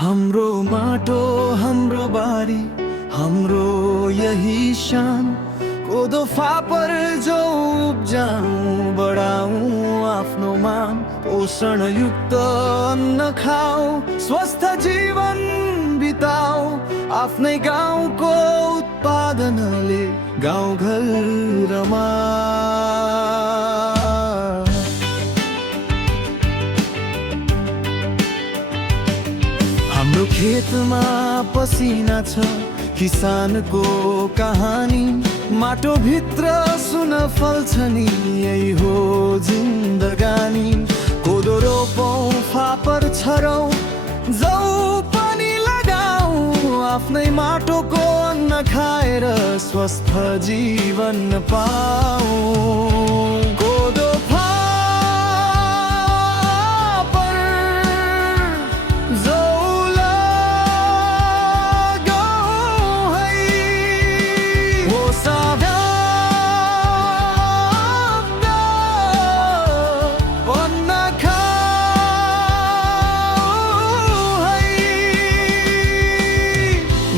हाम्रो माटो हाम्रो बारी हाम्रो यही शान। कोदो फापर जो उब्जाऊ बढाऊ आफ्नो मान। पोषण युक्त अन्न खाऊ स्वस्थ जीवन बिताऊ। आफ्नै गाउँको उत्पादनले गाउँ घरमा। हाम्रो खेतमा पसिना छ किसानको कहानी। माटो भित्र सुन फल्छ नि यही हो जिन्दगानी। कोदो रोपौँ फापर छरौँ जौ पनि लगाऊ। आफ्नै माटोको अन्न खाएर स्वस्थ जीवन पाऊ। कोदो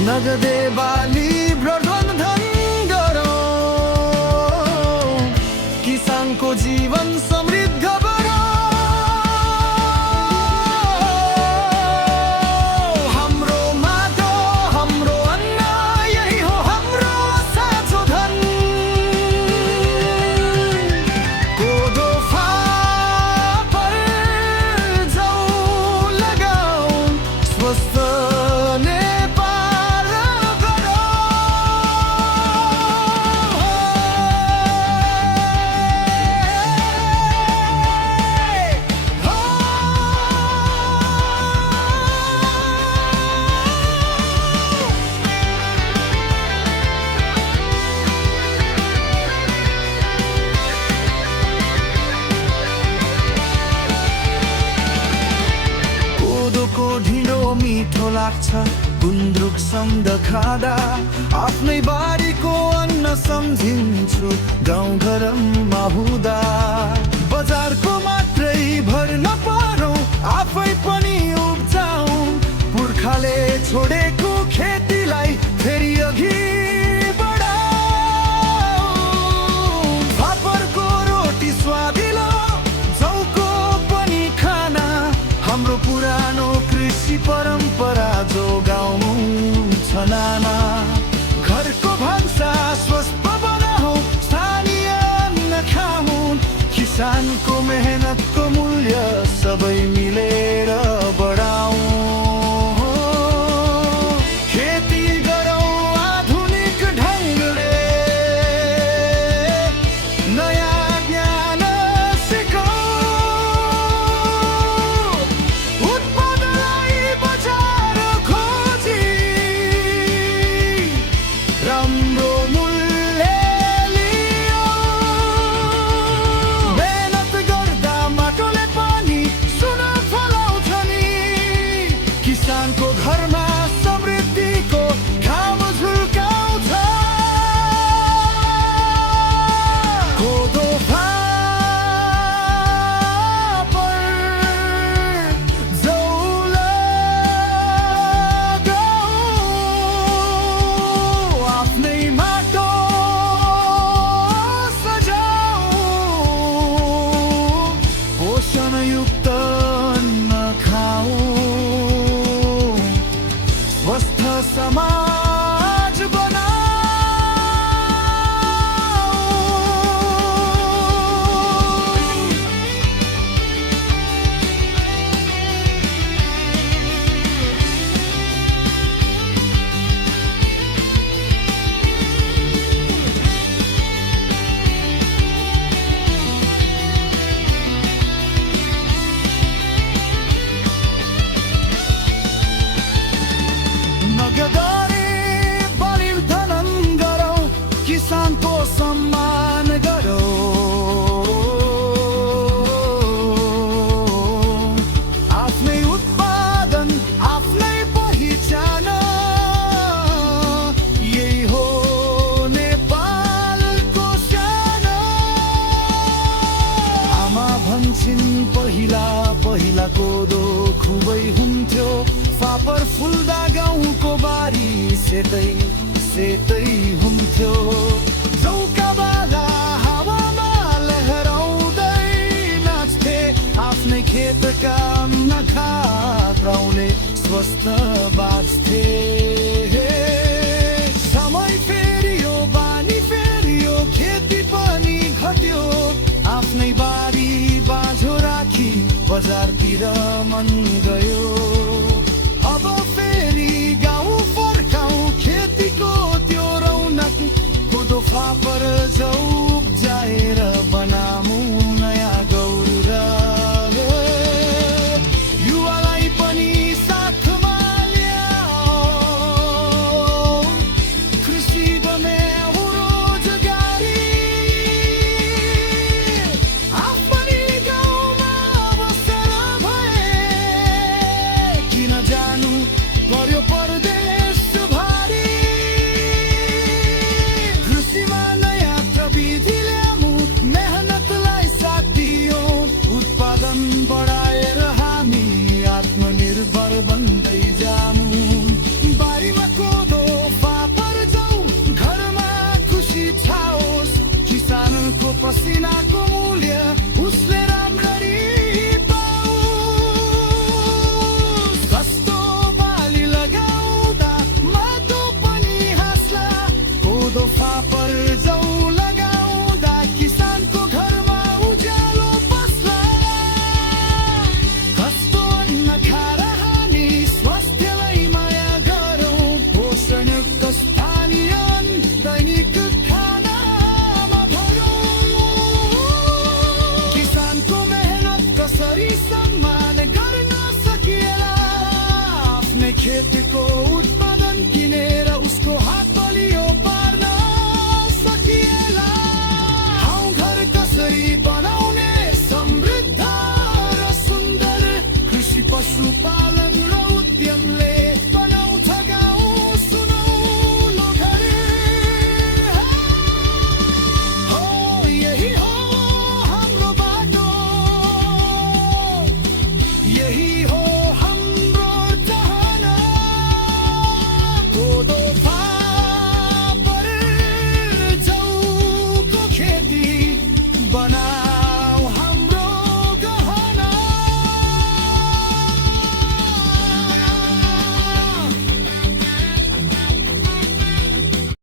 नगदे बाली प्रबन्धन गरौँ। किसानको जीवन समृद्ध बनाऊ। हाम्रो माटो हाम्रो अन्न यही हो हाम्रो साँचो धन। कोदो फापर जौ लगाऊ स्वस्थ ढिँडो मिठो लाग्छ गुन्द्रुक सँग खाँदा। आफ्नै बारीको अन्न सम्झिन्छु गाउँ घरमा हुँदा। बजारको मात्रै भर नपरौँ आफै पनि उब्जाऊ। पुर्खाले छोडेको खेतीलाई फेरि अघि बढाऊ। फापरको रोटी स्वादिलो जौको पनि खाना। हाम्रो पुरानो कृषि परम्परा जो गाउँ छ नाना। घरको भान्सा स्वस्थ बनाऊ स्थानीय अन्न खाऊ। किसानको मेहनतको मूल्य सबै मिलेर बढाऊ। खेती गरौँ आधुनिक ढङ्गले नयाँ ज्ञान सिकौँ। राम्रो मूल्य लियो। मेहनत गर्दा माटोले पनि सुन सेतै हुन्थ्यो चौका बाला हावामा लहराउँदै नाच्थे आफ्नै खेतका नखात्रौले स्वस्थ बाँच्थे समय फेरियो बानी फेरियो खेती पनि घट्यो आफ्नै बारी बाँझो राखी बजारतिर मन गयो अब फेरि गाउँ फर्काउँ खेतीको त्यो रौनक कोदो फापर जौ उब्जाएर बनामौँ नयाँ गौरव युवालाई पनि साथमा ल्याऊ कृषि बनाऊ रोजगारी आफ्नै गाउँमा बसेर भए किन जानु पर्यो परदेश भारी कृषिमा नयाँ प्रविधि ल्याऊ मेहनतलाई साथ दियौँ उत्पादन बढाएर हामी आत्मनिर्भर बन्दै जामु बारीमा कोदो फापर जाऊ घरमा खुसी छाओस् किसानको पसिनाको